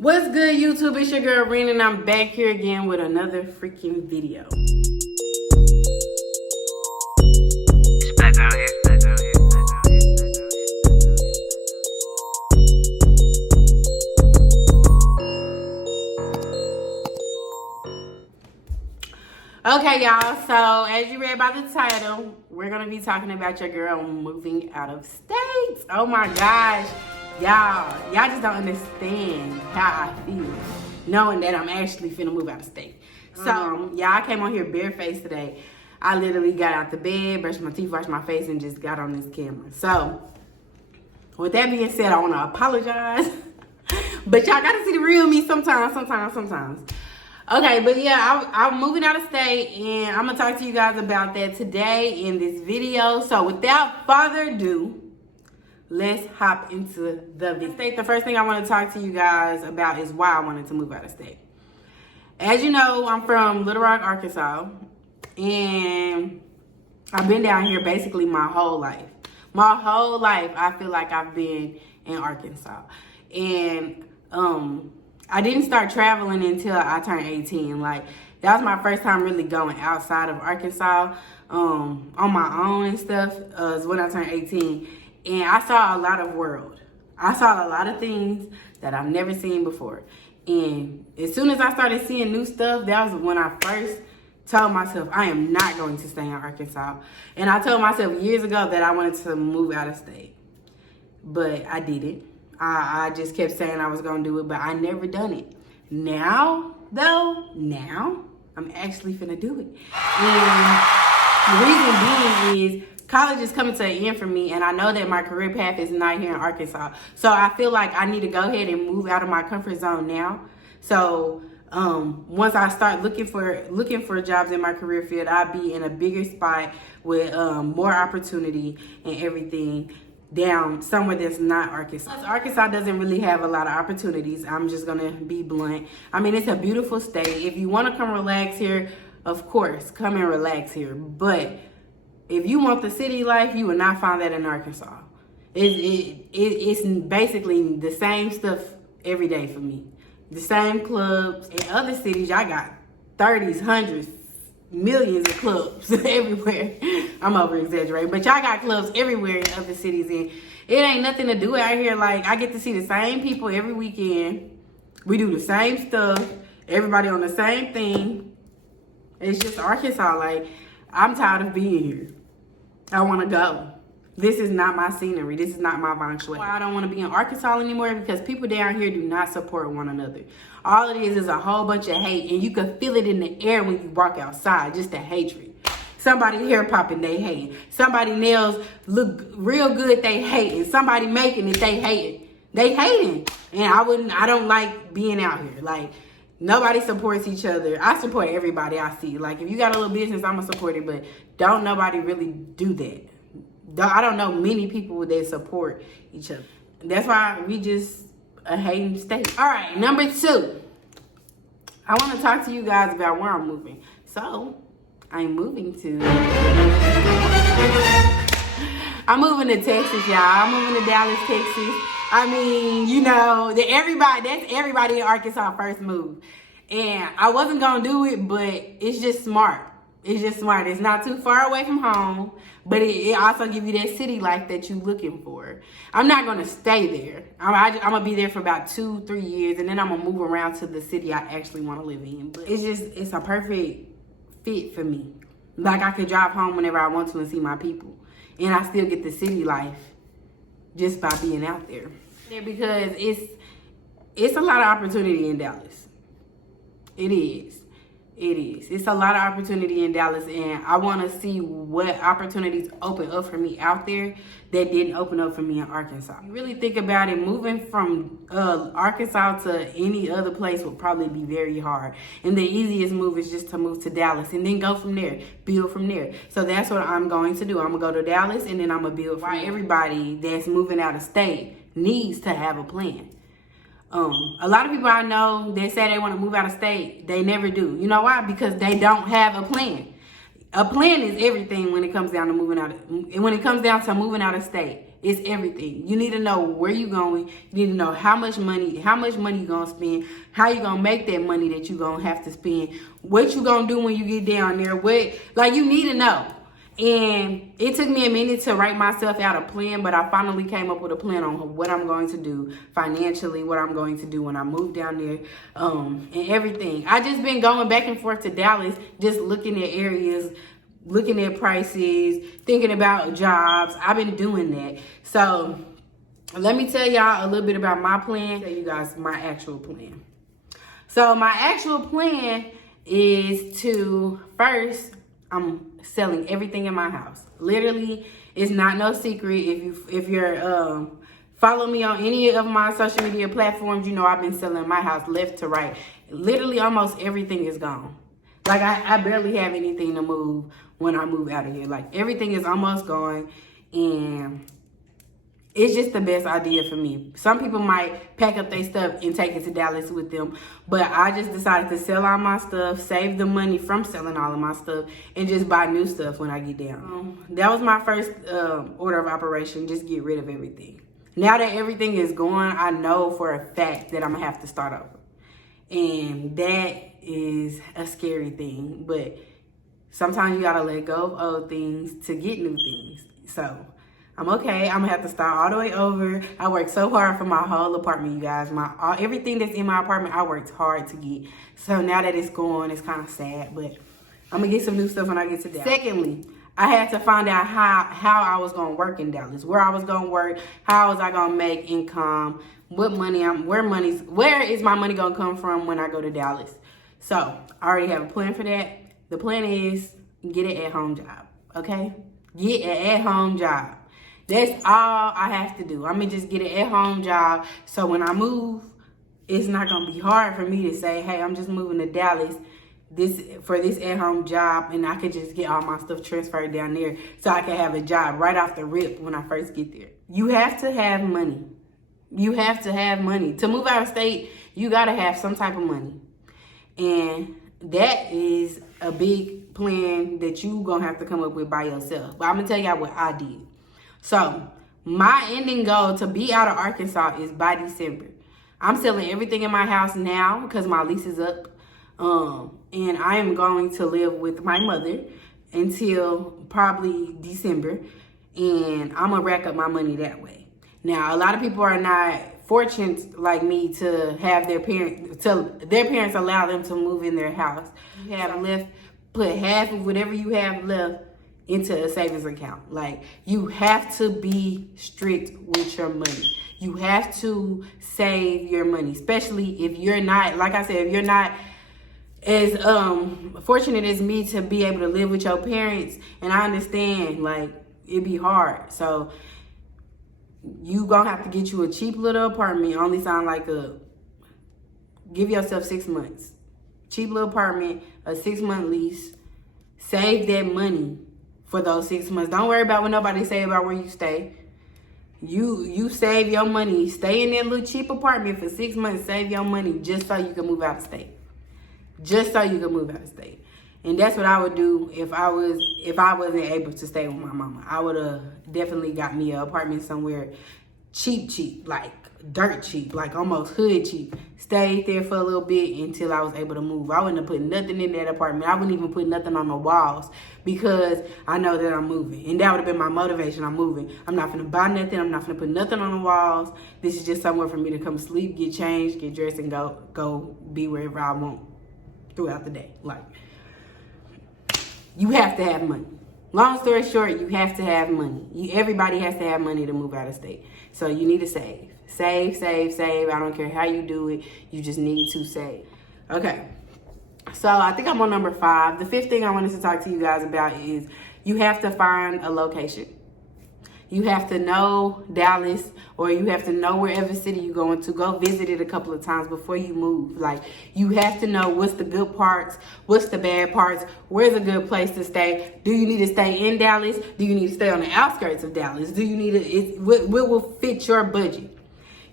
What's good, YouTube? It's your girl Ren, and I'm back here again with another freaking video. Okay, y'all, so as you read by the title, we're gonna be talking about your girl moving out of state. Oh my gosh, y'all just don't understand how I feel knowing that I'm actually finna move out of state. So I came on here barefaced today. I literally got out the bed, brushed my teeth, washed my face, and just got on this camera. So with that being said, I want to apologize, but y'all gotta see the real me sometimes. Okay, but yeah, I'm moving out of state, and I'm gonna talk to you guys about that today in this video. So without further ado, let's hop into the video. The first thing I want to talk to you guys about is why I wanted to move out of state. As you know, I'm from Little Rock, Arkansas, and I've been down here basically my whole life. My whole life, I feel like I've been in Arkansas. And I didn't start traveling until I turned 18. Like, that was my first time really going outside of Arkansas on my own and stuff, is when I turned 18. And I saw a lot of world. I saw a lot of things that I've never seen before. And as soon as I started seeing new stuff, that was when I first told myself I am not going to stay in Arkansas. And I told myself years ago that I wanted to move out of state. But I didn't. I just kept saying I was going to do it, but I never done it. Now, I'm actually finna do it. And the reason being is college is coming to an end for me, and I know that my career path is not here in Arkansas. So I feel like I need to go ahead and move out of my comfort zone now. So once I start looking for jobs in my career field, I'll be in a bigger spot with more opportunity and everything down somewhere that's not Arkansas. Arkansas doesn't really have a lot of opportunities. I'm just gonna be blunt. I mean, it's a beautiful state. If you want to come relax here, of course, come and relax here. But if you want the city life, you will not find that in Arkansas. It's basically the same stuff every day for me. The same clubs. In other cities, y'all got 30s, hundreds, millions of clubs everywhere. I'm over exaggerating, but y'all got clubs everywhere in other cities, and it ain't nothing to do out here. Like, I get to see the same people every weekend. We do the same stuff. Everybody on the same thing. It's just Arkansas. Like, I'm tired of being here. I want to go. This is not my scenery. This is not my feng shui. I don't want to be in Arkansas anymore because people down here do not support one another. All it is a whole bunch of hate, and you can feel it in the air when you walk outside, just the hatred. Somebody hair popping, they hating. Somebody nails look real good, they hating. Somebody making it, they hating. They hating. And I don't like being out here. Like, nobody supports each other. I support everybody I see. Like, if you got a little business, I'm going to support it, but don't nobody really do that. I don't know many people that support each other. That's why we just a hating state. All right, number 2. I want to talk to you guys about where I'm moving. So, I'm moving to Texas, y'all. I'm moving to Dallas, Texas. I mean, you know, that's everybody in Arkansas first move. And I wasn't going to do it, but it's just smart. It's just smart. It's not too far away from home, but it also gives you that city life that you're looking for. I'm not going to stay there. I'm going to be there for about 2-3 years, and then I'm going to move around to the city I actually want to live in. But it's a perfect fit for me. Like, I could drive home whenever I want to and see my people, and I still get the city life just by being out there. Because it's a lot of opportunity in Dallas. It is. It's a lot of opportunity in Dallas, and I want to see what opportunities open up for me out there that didn't open up for me in Arkansas. You really think about it, moving from Arkansas to any other place would probably be very hard. And the easiest move is just to move to Dallas and then go from there, build from there. So that's what I'm going to do. I'm going to go to Dallas, and then I'm going to build from there. Everybody that's moving out of state needs to have a plan. A lot of people I know that say they want to move out of state, they never do. You know why? Because they don't have a plan. A plan is everything when it comes down to moving out of state. It's everything. You need to know where you're going. You need to know how much money you're gonna spend, how you gonna make that money that you're gonna have to spend, what you gonna do when you get down there, you need to know. And it took me a minute to write myself out a plan, but I finally came up with a plan on what I'm going to do financially, what I'm going to do when I move down there, and everything. I just been going back and forth to Dallas, just looking at areas, looking at prices, thinking about jobs. I've been doing that. So let me tell y'all a little bit about my plan. Tell you guys my actual plan. So my actual plan is to first, I'm selling everything in my house. Literally, it's not no secret. If you're follow me on any of my social media platforms, you know I've been selling my house left to right. Literally, almost everything is gone. Like I barely have anything to move when I move out of here. Like everything is almost gone, and it's just the best idea for me. Some people might pack up their stuff and take it to Dallas with them, but I just decided to sell all my stuff, save the money from selling all of my stuff, and just buy new stuff when I get down. That was my first order of operation, just get rid of everything. Now that everything is gone, I know for a fact that I'm gonna have to start over. And that is a scary thing, but sometimes you gotta let go of old things to get new things. So I'm okay. I'm gonna have to start all the way over. I worked so hard for my whole apartment, you guys. Everything that's in my apartment, I worked hard to get. So now that it's gone, it's kind of sad, but I'm gonna get some new stuff when I get to Dallas. Secondly, I had to find out how I was gonna work in Dallas, where I was gonna work, how was I gonna make income, where is my money gonna come from when I go to Dallas. So I already have a plan for that. The plan is get an at-home job, okay? Get an at-home job. That's all I have to do. I'm going to just get an at-home job. So when I move, it's not going to be hard for me to say, hey, I'm just moving to Dallas for this at-home job, and I could just get all my stuff transferred down there so I can have a job right off the rip when I first get there. You have to have money. You have to have money. To move out of state, you got to have some type of money. And that is a big plan that you going to have to come up with by yourself. But I'm going to tell y'all what I did. So my ending goal to be out of Arkansas is by December. I'm selling everything in my house now because my lease is up. And I am going to live with my mother until probably December. And I'm going to rack up my money that way. Now, a lot of people are not fortunate like me to have their parents allow them to move in their house. You have left, put half of whatever you have left into a savings account. Like, you have to be strict with your money. You have to save your money, especially if you're not, like I said, if you're not as fortunate as me to be able to live with your parents. And I understand, like, it'd be hard. So you gonna have to get you a cheap little apartment. Only sound like give yourself 6 months. Cheap little apartment, a 6-month lease. Save that money for those 6 months. Don't worry about what nobody say about where you stay. You save your money. Stay in that little cheap apartment for 6 months. Save your money just so you can move out of state. Just so you can move out of state. And that's what I would do if I wasn't able to stay with my mama. I would have definitely got me an apartment somewhere cheap, like dirt cheap, like almost hood cheap. Stayed there for a little bit until I was able to move. I wouldn't have put nothing in that apartment. I wouldn't even put nothing on the walls because I know that I'm moving. And that would have been my motivation. I'm moving. I'm not going to buy nothing. I'm not going to put nothing on the walls. This is just somewhere for me to come sleep, get changed, get dressed, and go be wherever I want throughout the day. Like, you have to have money. Long story short, you have to have money. Everybody has to have money to move out of state. So you need to save. Save. I don't care how you do it. You just need to save. Okay. So I think I'm on number 5. The 5th thing I wanted to talk to you guys about is you have to find a location. You have to know Dallas, or you have to know wherever city you're going to. Go visit it a couple of times before you move. Like, you have to know what's the good parts, what's the bad parts, where's a good place to stay. Do you need to stay in Dallas? Do you need to stay on the outskirts of Dallas? Do you need to, what will fit your budget?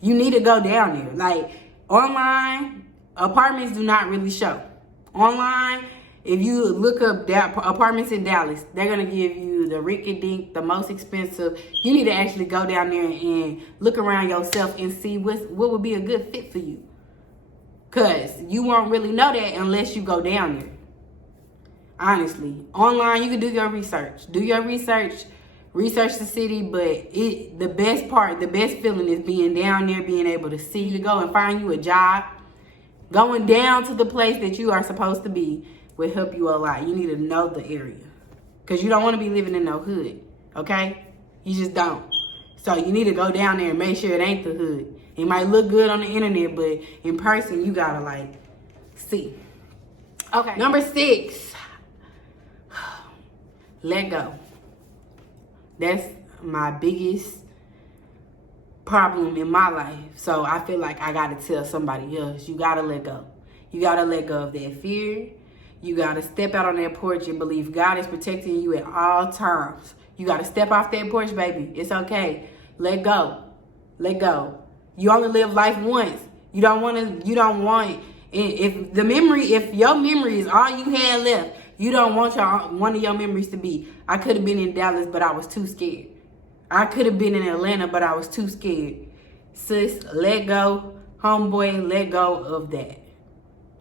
You need to go down there. Like, online, apartments do not really show. Online, If you look up apartments in Dallas, they're going to give you the rinky-dink, the most expensive. You need to actually go down there and look around yourself and see what would be a good fit for you. Because you won't really know that unless you go down there. Honestly. Online, you can do your research. Do your research. Research the city, but the best part, the best feeling is being down there, being able to see you go and find you a job. Going down to the place that you are supposed to be will help you a lot. You need to know the area. Because you don't want to be living in no hood. Okay? You just don't. So you need to go down there and make sure it ain't the hood. It might look good on the internet, but in person, you got to, see. Okay. Number 6. Let go. That's my biggest problem in my life. So I feel like I got to tell somebody else, you got to let go. You got to let go of that fear. You got to step out on that porch and believe God is protecting you at all times. You got to step off that porch, baby. It's okay. Let go. Let go. You only live life once. You don't want, if your memory is all you had left, you don't want one of your memories to be, I could have been in Dallas, but I was too scared. I could have been in Atlanta, but I was too scared. Sis, let go. Homeboy, let go of that.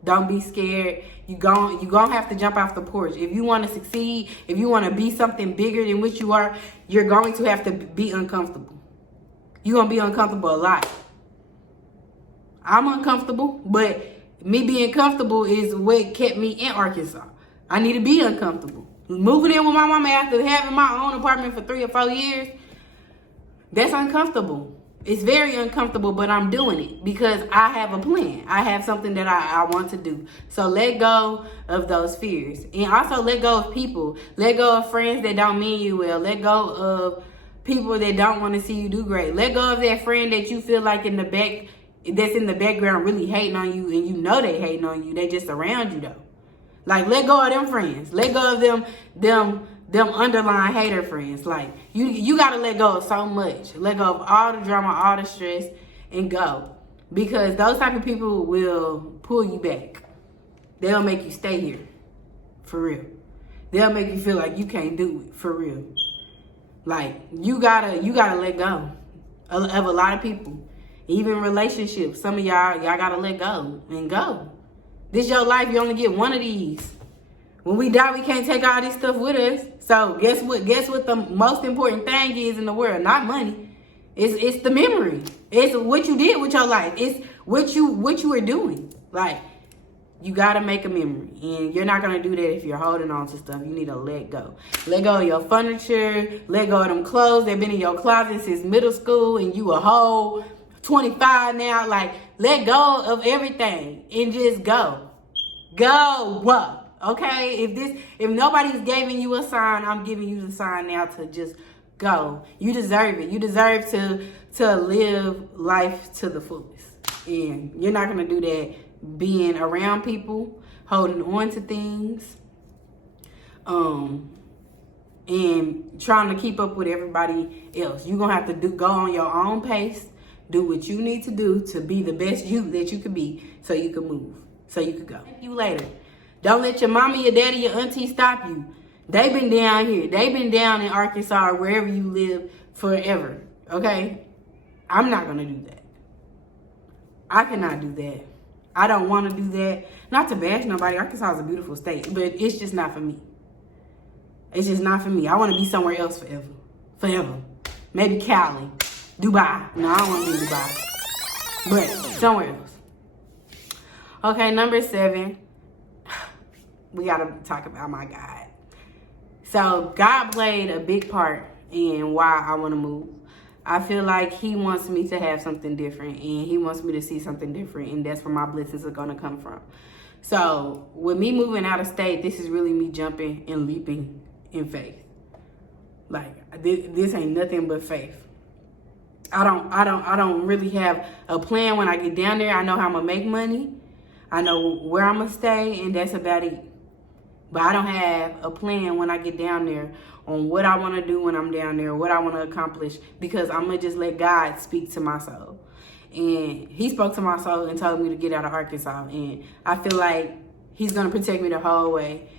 Don't be scared. You gonna have to jump off the porch. If you want to succeed, if you want to be something bigger than what you are, you're going to have to be uncomfortable. You're going to be uncomfortable a lot. I'm uncomfortable, but me being comfortable is what kept me in Arkansas. I need to be uncomfortable. Moving in with my mama after having my own apartment for 3 or 4 years, that's uncomfortable. It's very uncomfortable, but I'm doing it because I have a plan. I have something that I want to do. So let go of those fears. And also let go of people. Let go of friends that don't mean you well. Let go of people that don't want to see you do great. Let go of that friend that you feel like that's in the background really hating on you, and you know they hating on you. They just around you though. Like, let go of them friends. Let go of them underlying hater friends. Like, you got to let go of so much. Let go of all the drama, all the stress, and go. Because those type of people will pull you back. They'll make you stay here. For real. They'll make you feel like you can't do it. For real. Like, you gotta let go of a lot of people. Even relationships. Some of y'all gotta let go and go. This your life. You only get one of these. When we die, we can't take all this stuff with us. So guess what? Guess what the most important thing is in the world? Not money. It's the memory. It's what you did with your life. It's what you were doing. Like, you gotta make a memory, and you're not gonna do that if you're holding on to stuff. You need to let go. Let go of your furniture. Let go of them clothes that been in your closet since middle school, and you a whole 25 now. Like, let go of everything and just go. Go. Okay? If nobody's giving you a sign, I'm giving you the sign now to just go. You deserve it. You deserve to live life to the fullest. And you're not gonna do that being around people, holding on to things, and trying to keep up with everybody else. You're gonna have to go on your own pace. Do what you need to do to be the best you that you can be, so you can move, so you can go. Thank you later. Don't let your mama, your daddy, your auntie stop you. They've been down here. They've been down in Arkansas or wherever you live forever, okay? I'm not going to do that. I cannot do that. I don't want to do that. Not to bash nobody. Arkansas is a beautiful state, but it's just not for me. It's just not for me. I want to be somewhere else forever. Forever. Maybe Cali. Dubai. No, I don't want to be in Dubai. But somewhere else. Okay, number 7. We got to talk about my God. So God played a big part in why I want to move. I feel like he wants me to have something different, and he wants me to see something different, and that's where my blessings are going to come from. So with me moving out of state, this is really me jumping and leaping in faith. Like, this ain't nothing but faith. I don't really have a plan when I get down there. I know how I'm going to make money. I know where I'm going to stay, and that's about it. But I don't have a plan when I get down there on what I want to do when I'm down there, what I want to accomplish, because I'm going to just let God speak to my soul. And he spoke to my soul and told me to get out of Arkansas. And I feel like He's gonna protect me the whole way.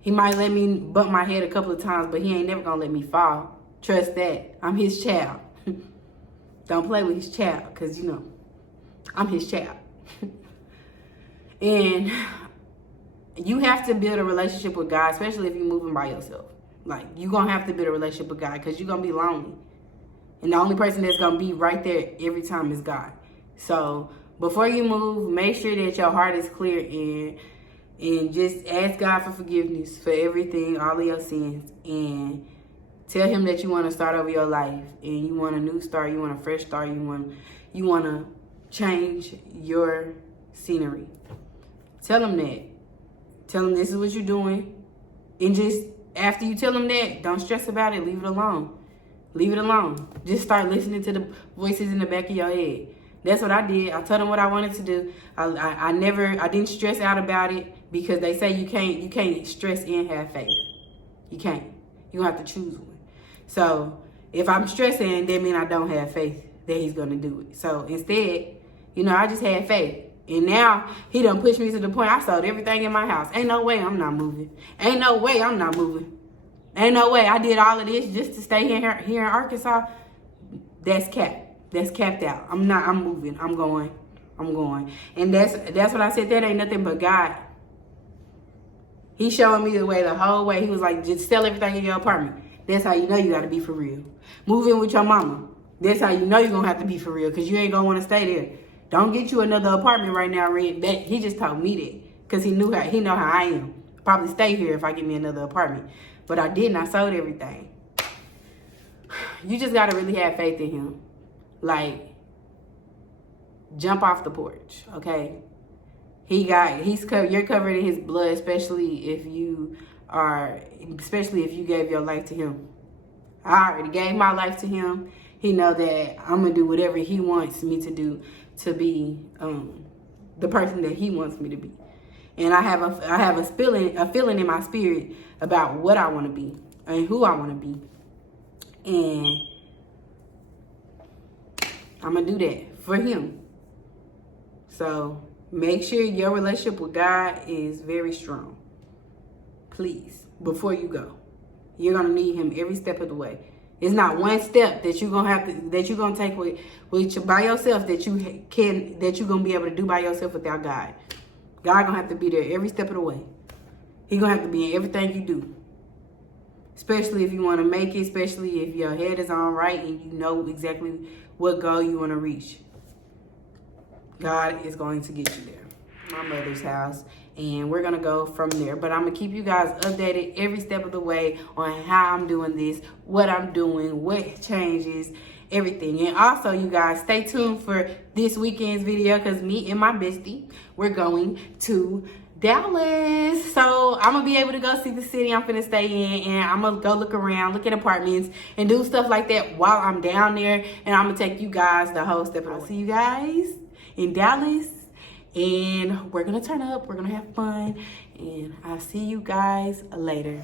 He might let me bump my head a couple of times, but he ain't never gonna let me fall. Trust that. I'm his child. Don't play with his child, because, you know, I'm his child. And you have to build a relationship with God, especially if you're moving by yourself. Like, you're going to have to build a relationship with God, because you're going to be lonely. And the only person that's going to be right there every time is God. So, before you move, make sure that your heart is clear, and just ask God for forgiveness for everything, all of your sins. And tell him that you want to start over your life, and you want a new start, you want a fresh start, you want to change your scenery. Tell him that. Tell him this is what you're doing. And just after you tell him that, don't stress about it. Leave it alone. Leave it alone. Just start listening to the voices in the back of your head. That's what I did. I told him what I wanted to do. I didn't stress out about it, because they say you can't stress and have faith. You can't. You have to choose one. So if I'm stressing, that means I don't have faith that he's going to do it. So instead, you know, I just had faith. And now he done pushed me to the point I sold everything in my house. Ain't no way I'm not moving. Ain't no way I'm not moving. Ain't no way I did all of this just to stay here in Arkansas. That's capped. That's capped out. I'm moving. I'm going. And that's what I said. That ain't nothing but God. He's showing me the way the whole way. He was like, just sell everything in your apartment. That's how you know you got to be for real. Move in with your mama. That's how you know you're going to have to be for real, because you ain't going to want to stay there. Don't get you another apartment right now, Red. He just told me that, because he know how I am. Probably stay here if I get me another apartment. But I didn't. I sold everything. You just got to really have faith in him. Like, jump off the porch, okay? You're covered in his blood, especially if you gave your life to him. I already gave my life to him. He know that I'm gonna do whatever he wants me to do to be the person that he wants me to be. And I have a feeling in my spirit about what I want to be and who I want to be. And I'm gonna do that for him. So make sure your relationship with God is very strong. Please, before you go. You're gonna need him every step of the way. It's not one step that you're gonna take by yourself that you're gonna be able to do by yourself without God. God gonna have to be there every step of the way. He gonna have to be in everything you do. Especially if you want to make it, especially if your head is on right and you know exactly what goal you want to reach. God is going to get you there. My mother's house. And we're going to go from there. But I'm going to keep you guys updated every step of the way on how I'm doing this, what I'm doing, what changes, everything. And also, you guys, stay tuned for this weekend's video, because me and my bestie, we're going to Dallas. So I'm going to be able to go see the city I'm finna stay in. And I'm going to go look around, look at apartments, and do stuff like that while I'm down there. And I'm going to take you guys the whole step. I'll see you guys in Dallas. And we're going to turn up. We're going to have fun. And I'll see you guys later.